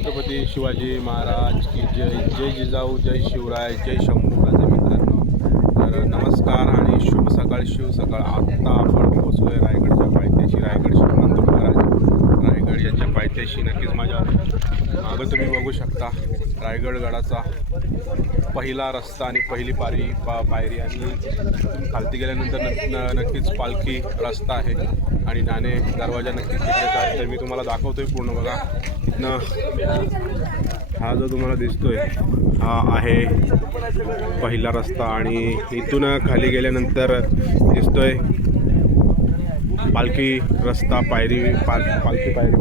छत्रपती शिवाजी महाराज की जय जय जिजाऊ जय शिवराय जय शंभू माझे मित्रांनो. तर नमस्कार आणि शुभ सकाळ शिव सकाळ. आत्ता आपण पोहोचलोय रायगडच्या पायथ्याशी. रायगड शिव महाराज रायगड यांच्या पायथ्याशी नक्कीच माझ्या मागं तुम्ही बघू शकता. रायगड गडाचा पहिला रस्ता आणि पहिली पारी पा पायरी आणि खालती गेल्यानंतर न- नक्कीच पालखी रस्ता आहे. आणि नाणे दरवाजा नक्कीच आहे तर मी तुम्हाला दाखवतोय पूर्ण बघा. इथनं हा जो तुम्हाला दिसतोय हा आहे पहिला रस्ता. आणि इथून खाली गेल्यानंतर दिसतोय पालखी रस्ता पायरी पाल पालखी पायरी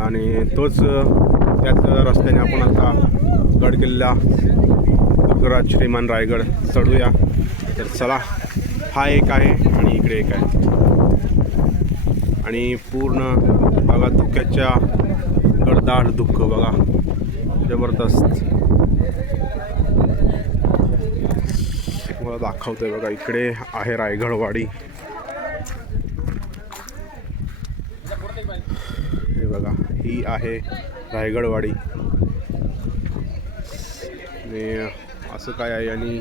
आणि तोच त्याच रस्त्याने आपण आता गड किल्ला दुर्गराज श्रीमान रायगड चढूया. तर चला हा एक आहे आणि इकडे एक आहे. आणि पूर्ण बघा धुक्याच्या गडदाड दुःख बघा. जबरदस्त. मला दाखवतोय बघा इकडे आहे रायगडवाडी. हे बघा. ही आहे रायगडवाडी. आणि असं काय आहे आणि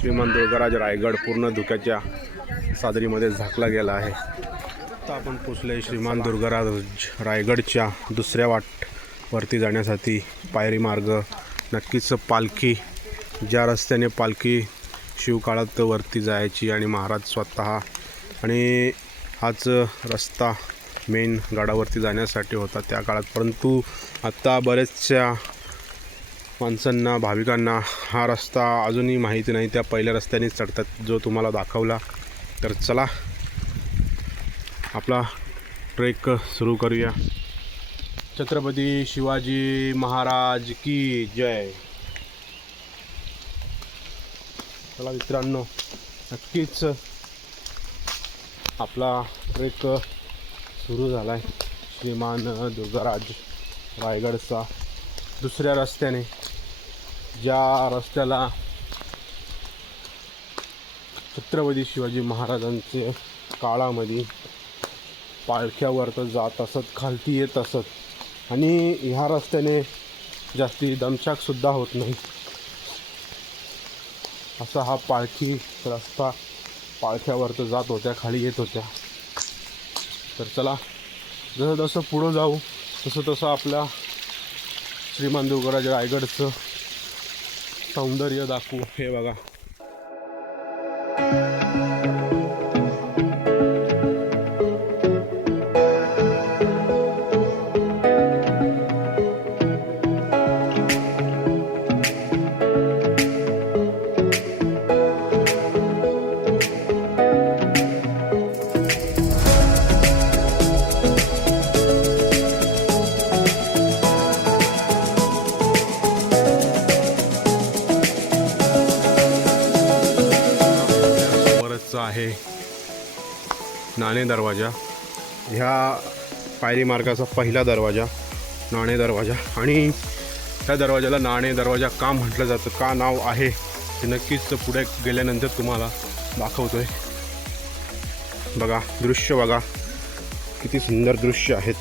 श्रीमान दुर्गराज रायगड पूर्ण धुक्याच्या सादरीमध्ये झाकला गेला आहे. आता आपण पोचले श्रीमान दुर्गराज रायगडच्या दुसऱ्या वाट वरती जाण्यासाठी पायरी मार्ग. नक्कीच पालखी ज्या रस्त्याने पालखी शिवकाळात वरती जायची आणि महाराज स्वतः. आणि हाच रस्ता मेन गडावरती जाण्यासाठी होता त्या काळात. परंतु आत्ता बरेचशा माणसांना भाविकांना हा रस्ता अजूनही माहिती नाही. त्या पहिल्या रस्त्याने चढतात. जो तुम्हाला दाखवला. तर चला आपला ट्रेक सुरू करूया. छत्रपती शिवाजी महाराज की जय. चला मित्रांनो नक्कीच आपला ट्रेक सुरू झाला आहे श्रीमान दुर्गाराज रायगडचा दुसऱ्या रस्त्याने. ज्या रस्त्याला छत्रपती शिवाजी महाराजांचे काळामध्ये पालख्यावर तर जात असत खालती येत असत. आणि ह्या रस्त्याने जास्ती दमछाकसुद्धा होत नाही. असा हा पालखी रस्ता पालख्यावर तर जात होत्या खाली येत होत्या. तर चला जसं जसं पुढं जाऊ तसं तसं आपल्या श्रीमान देवगडाच्या रायगडचं सौंदर्य दाखवू. हे बघा. नाणे दरवाजा. ह्या पायरी मार्गाचा पहिला दरवाजा नाणे दरवाजा. आणि त्या दरवाजाला नाणे दरवाजा का म्हटलं जातं का नाव आहे ते नक्कीच पुढे गेल्यानंतर तुम्हाला दाखवतो आहे बघा दृश्य बघा. किती सुंदर दृश्य आहेत.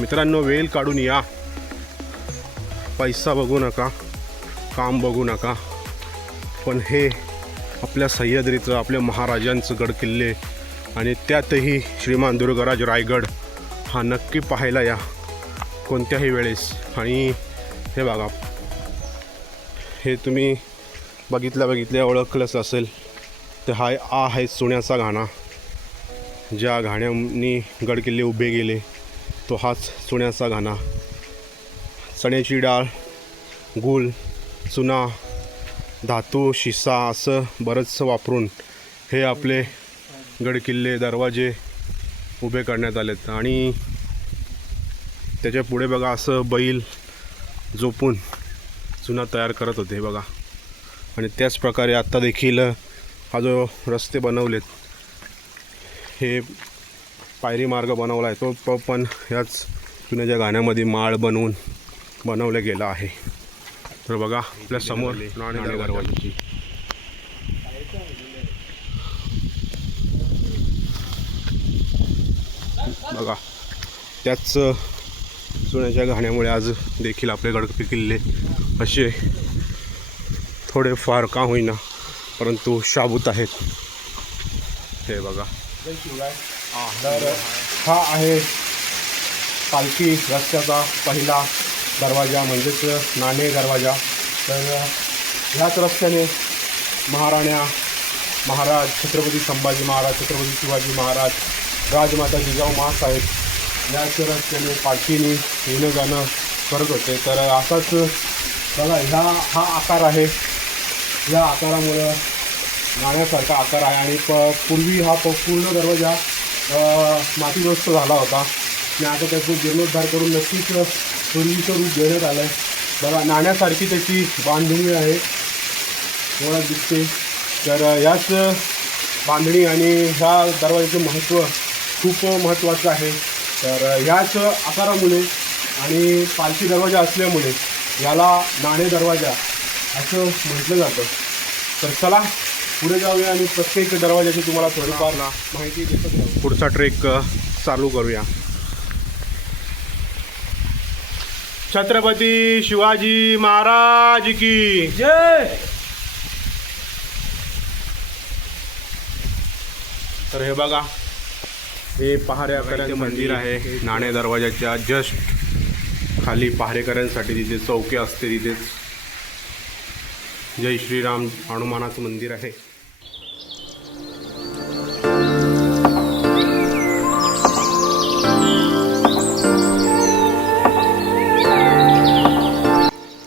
मित्रांनो वेल काढून या. पैसा बघू नका काम बघू नका. पण हे आपल्या सह्याद्रीचं आपल्या महाराजांचं गडकिल्ले आणि त्यातही श्रीमान दुर्गराज रायगड हा नक्की पाहायला या कोणत्याही वेळेस. आणि हे बघा हे तुम्ही बघितल्या बघितल्या ओळखलंच असेल. तर हा आ आहे सोन्याचा घाणा. ज्या घाण्यानी गडकिल्ले उभे गेले तो हाच सोन्याचा घाणा. चण्याची डाळ गुळ चुना धातू शिसा असं बरंचसं वापरून हे आपले गडकिल्ले दरवाजे उभे करण्यात आलेत. आणि त्याच्या पुढे बघा असं बैल झोपून चुना तयार करत होते बघा. आणि त्याच प्रकारे आत्ता देखील हा जो रस्ते बनवलेत हे पायरी मार्ग बनवला आहे. तो पण ह्याच चुन्याच्या गाण्यामध्ये माळ बनवून बनवला गेला आहे. तर बघा आपल्यासमोर दरवाजाची बघा त्याच जुन्याच्या घाण्यामुळे आज देखील आपले गडकरी किल्ले असे थोडेफार का होईना परंतु शाबूत आहेत. हे बघा. तर हा आहे पालखी रस्त्याचा पहिला दरवाजा म्हणजेच नाणे दरवाजा. तर ह्याच रस्त्याने महाराण्या महाराज छत्रपती संभाजी महाराज छत्रपती शिवाजी महाराज राजमाता जिजाऊ महासाहेब याच रस्त्याने पालखीने येणं जाणं करत होते. तर असाच बघा ह्या हा आकार आहे. या आकारामुळं नाण्यासारखा आकार आहे आणि प पूर्वी हा प पूर्ण दरवाजा मातीग्रस्त झाला होता. आणि आता त्याचं जीर्णोद्धार करून नक्कीच पूर्वीचं रूप देण्यात आलं आहे बघा नाण्यासारखी त्याची बांधणी आहे. तुम्हाला दिसते. तर याच बांधणी आणि ह्या दरवाजाचं महत्त्व खूप महत्त्वाचं आहे. तर ह्याच आकारामुळे आणि पालखी दरवाजा असल्यामुळे याला नाणे दरवाजा असं म्हटलं जातं. तर चला पुढे जाऊया आणि प्रत्येक दरवाजाची तुम्हाला थोडीफार माहिती देत पुढचा ट्रेक चालू करूया. छत्रपती शिवाजी महाराज की. जय! तर हे बघा हे पहारेकऱ्यांचं मंदिर आहे. नाणे दरवाजाच्या जस्ट खाली पहारेकऱ्यांसाठी तिथे चौकी असते तिथेच जय श्रीराम हनुमानाचं मंदिर आहे.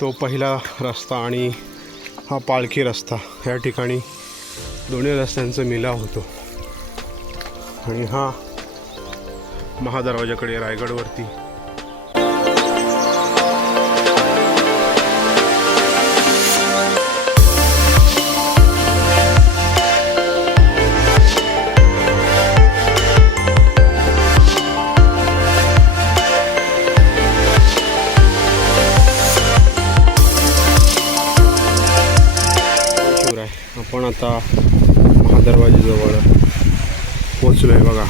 तो पहिला रस्ता आणि हा पालखी रस्ता या ठिकाणी दोन्ही रस्त्यांचा मिलाव होतो. आणि हा महादरवाजाकडे रायगडवरती आता महादरवाजाजवळ पोचलो आहे बघा.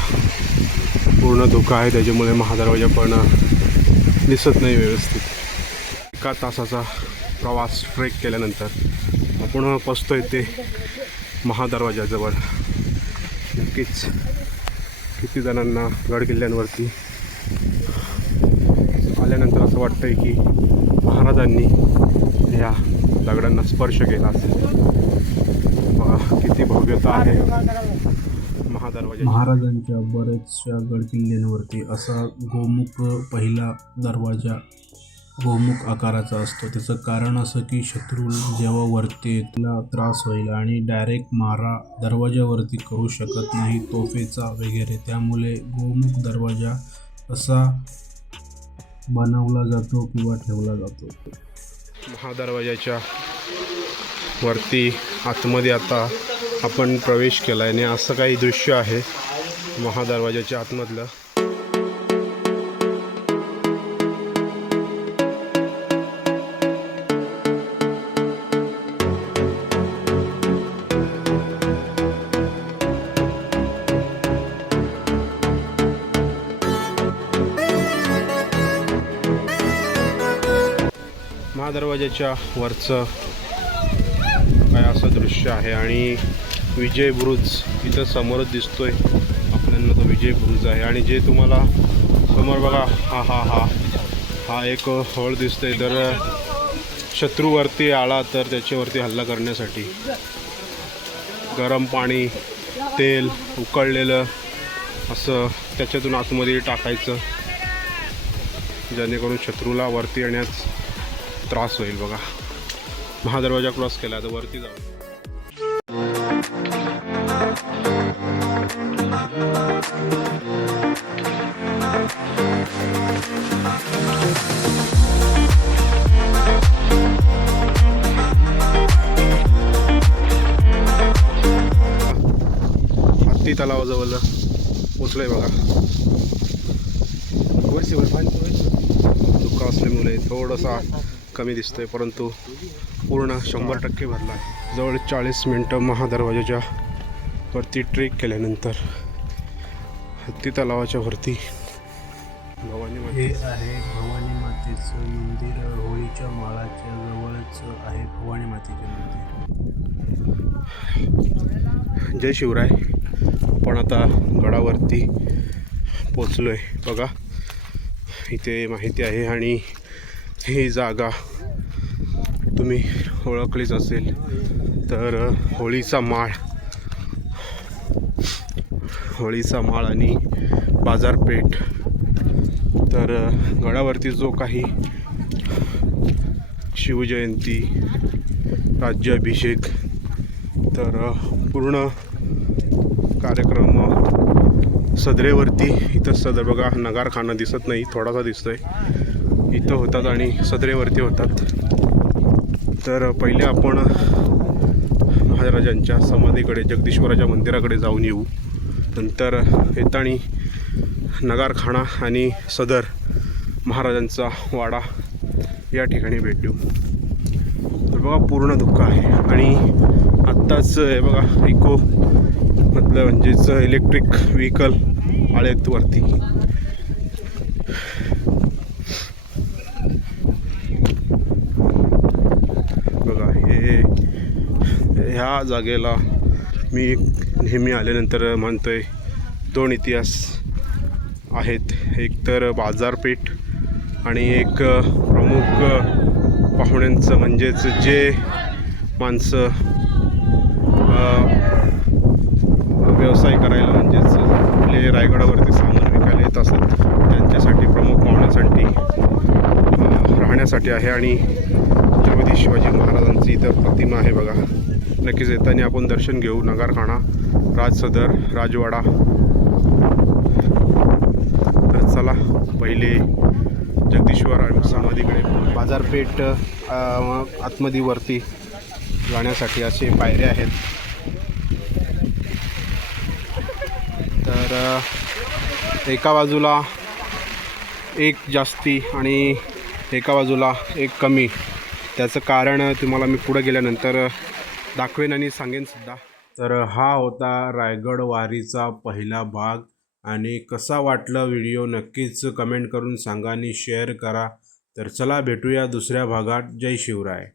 पूर्ण धोका आहे त्याच्यामुळे महादरवाजा पण दिसत नाही व्यवस्थित. एका तासाचा प्रवास ट्रेक केल्यानंतर आपण पोचतोय ते महादरवाजाजवळ. नक्कीच किती जणांना गड किल्ल्यांवरती आल्यानंतर असं वाटतंय की महाराजांनी ह्या दगडांना स्पर्श केला असेल. भव्यता आहे. महादरवाजा महाराजांच्या बऱ्याचशा गडकिल्ल्यांवरती असा गोमुख पहिला दरवाजा गोमुख आकाराचा असतो. त्याचं कारण असं की शत्रू जेव्हा वरती तिला त्रास होईल आणि डायरेक्ट मारा दरवाजावरती करू शकत नाही तोफेचा वगैरे त्यामुळे गोमुख दरवाजा असा बनवला जातो किंवा ठेवला जातो. महादरवाजाच्या वरती आतमध्ये आता आपण प्रवेश केला आहे आणि असं काही दृश्य आहे महादरवाजाच्या आतमधलं. महादरवाजाच्या वरचं काय असं दृश्य आहे. आणि विजय बुरुज इथं समोरच दिसतोय. आपल्याला तो विजय बुरुज आहे. आणि जे तुम्हाला समोर बघा हा हा हा हा एक हळ दिसतंय. तर शत्रूवरती आला तर त्याच्यावरती हल्ला करण्यासाठी. गरम पाणी तेल उकळलेलं असं त्याच्यातून आतमध्ये टाकायचं. जेणेकरून शत्रूला वरती येण्यास त्रास होईल बघा. महादरवाजा क्रॉस केला तर वरती जाऊ. हत्ती तलावाजवळ पोचलोय बघा. वर्षभर पाणी धुका असल्यामुळे थोडासा कमी दिसतोय परंतु पूर्ण शंभर टक्के भरला आहे. जवळ चाळीस मिनटं महादरवाजाच्या वरती ट्रेक केल्यानंतर हत्ती तलावाच्या वरती भवानी हे माता आहे भवानी मातेचं मंदिर. होळीच्या माळाच्या जवळच आहे भवानी मातेचे मंदिर. जय शिवराय. आपण आता गडावरती पोचलो आहे बघा इथे माहिती आहे आणि ही जागा तुम्ही ओळखलीच असेल. तर होळीचा माळ. होळीचा माळ आणि बाजारपेठ. तर गडावरती जो काही शिवजयंती राज्याभिषेक तर पूर्ण कार्यक्रम सदरेवरती. इथं सदर बघा नगारखाना दिसत नाही थोडासा दिसतोय. इथं होतात आणि सदरेवरती होतात. तर पहिले आपण महाराजांच्या समाधीकडे जगदीश्वराच्या मंदिराकडे जाऊन येऊ. नंतर येतानी नगारखाना आणि सदर महाराजांचा वाडा या ठिकाणी भेट देऊ. तर बघा पूर्ण दुःख आहे. आणि आत्ताच हे बघा इको मधलं म्हणजेच इलेक्ट्रिक व्हेकल आलेत वरती बघा हे ह्या जागेला मी नेहमी आल्यानंतर म्हणतोय दोन इतिहास आहेत. एक तर बाजारपेठ आणि एक प्रमुख पाहुण्यांचं म्हणजेच जे माणसं व्यवसाय करायला म्हणजेच आपले रायगडावरती सामान विकायला येत असतात. त्यांच्यासाठी प्रमुख पाहुण्यासाठी राहण्यासाठी आहे आणि छत्रपती शिवाजी महाराजांची इथं प्रतिमा आहे बघा. नक्कीच येताना आपण दर्शन घेऊ. नगारखाना राजसदर राजवाडा. तर चला पहिले जगदीश्वर आणि समाधीकडे बाजारपेठ अ, आतमध्ये वरती जाण्यासाठी असे पायऱ्या आहेत. तर एका बाजूला एक जास्ती आणि एका बाजूला एक कमी. त्याचं कारण तुम्हाला मी पुढे गेल्यानंतर दाखवेन आणि सांगेन सुद्धा. तर हा होता रायगड वारीचा पहिला भाग. आणि कसा वाटला व्हिडिओ नक्कीच कमेंट करून सांगा आणि शेअर करा. तर चला भेटूया दुसऱ्या भागात. जय शिवराय.